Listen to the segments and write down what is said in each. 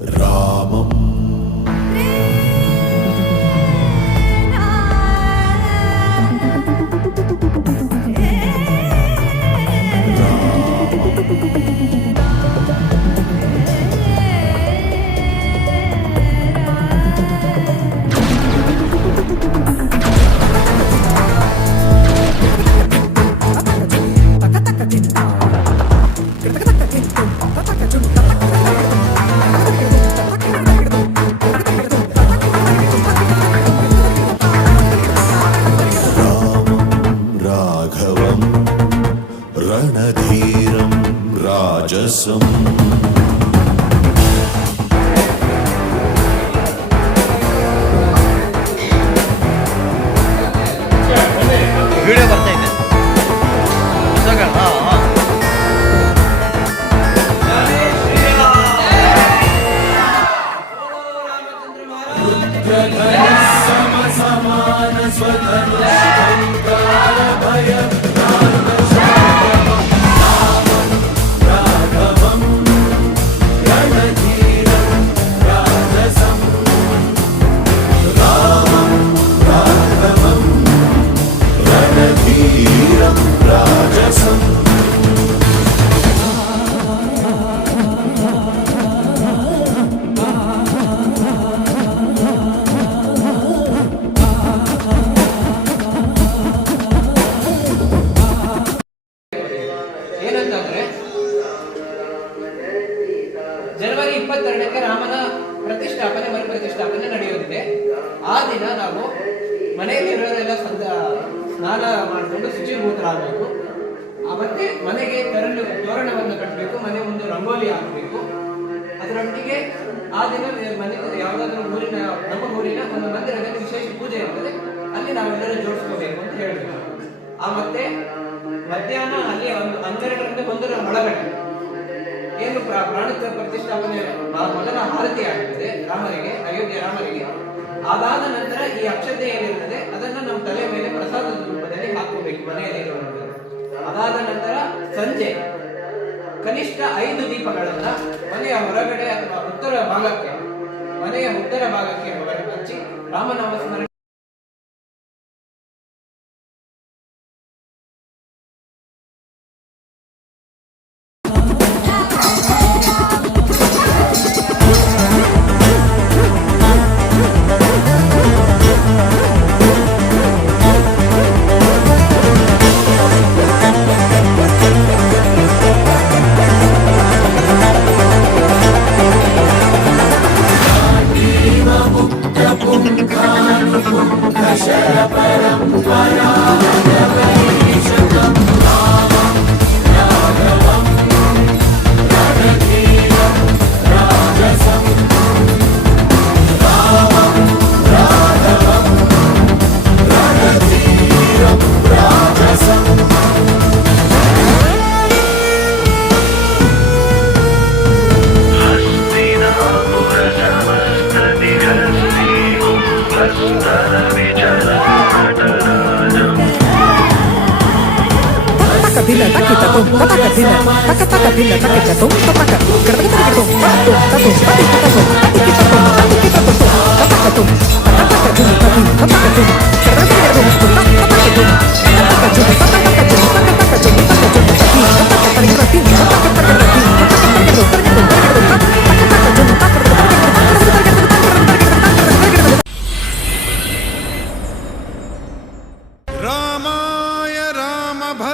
Rama. రణధీరం రాజసం ಪ್ರತಿಷ್ಠಾಪನೆ ಮರು ಪ್ರತಿಷ್ಠಾಪನೆ ನಡೆಯುತ್ತೆ. ಆ ದಿನ ನಾವು ಮನೆಯಲ್ಲಿ ಇರೋರೆಲ್ಲ ಸಂತ ಸ್ನಾನ ಮಾಡಿಕೊಂಡು ಶುಚಿರ್ಭೂತರಾಗಬೇಕು ಮತ್ತೆ ಮನೆಗೆ ತರಲು, ತೋರಣವನ್ನು ಕಟ್ಟಬೇಕು ಮನೆ ಮುಂದೆ ರಂಗೋಲಿ ಹಾಕಬೇಕು. ಅದರೊಟ್ಟಿಗೆ ಆ ದಿನ ಮನೆ, ಯಾವುದಾದ್ರೂ ಊರಿನ, ನಮ್ಮ ಊರಿನ ಒಂದು ಮಂದಿರದಲ್ಲಿ ವಿಶೇಷ ಪೂಜೆ ಇರ್ತದೆ. ಅಲ್ಲಿ ನಾವೆಲ್ಲರೂ ಜೋಡಿಸ್ಕೋಬೇಕು ಅಂತ ಹೇಳಬೇಕು. ಆ ಮತ್ತೆ ಮಧ್ಯಾಹ್ನ ಅಲ್ಲಿ ಒಂದು ಹನ್ನೆರಡರಿಂದ ಒಂದರ ಒಳಗಡೆ ಏನು ಪ್ರ- ಪ್ರಾಣ ಪ್ರತಿಷ್ಠಾಪನೆ ಮೊದಲ ಆರತಿ ಆಗ್ತದೆ ರಾಮರಿಗೆ, ಅಯೋಧ್ಯೆ ರಾಮರಿಗೆ. ಅದಾದ ನಂತರ ಈ ಅಕ್ಷತೆ ಏನಿರ್ತದೆ, ಅದನ್ನ ನಮ್ಮ ತಲೆ ಮೇಲೆ ಪ್ರಸಾದದ ರೂಪದಲ್ಲಿ ಹಾಕೋಬೇಕು ಮನೆಯಲ್ಲಿ ಅದಾದ ನಂತರ ಸಂಜೆ, ಕನಿಷ್ಠ ಐದು ದೀಪಗಳನ್ನ ಮನೆಯ ಹೊರಗಡೆ ಅಥವಾ ಉತ್ತರ ಭಾಗಕ್ಕೆ, ಮನೆಯ ಉತ್ತರ ಭಾಗಕ್ಕೆ ಹೊರಗೆ ಹಚ್ಚಿ ರಾಮನಾಮ ಸ್ಮರಣೆ Pila, taki, tatum, pataka, pila, taka, taka, pila, taki, tatum, pataka, kerta, kita, tatum, tatum, tatum, pati, tatum, pati, kita, tatum, pati, kita, tatum, pataka, tatum, pataka, tatum, tatum, pataka, tatum,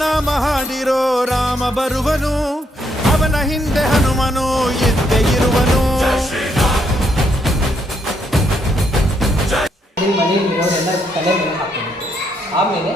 ಧ್ಯಾನ ಮಾಡಿರೋ ರಾಮ ಬರುವನು ಅವನ ಹಿಂದೆ ಹನುಮನು ಇದ್ದೇ ಇರುವನು. ಆಮೇಲೆ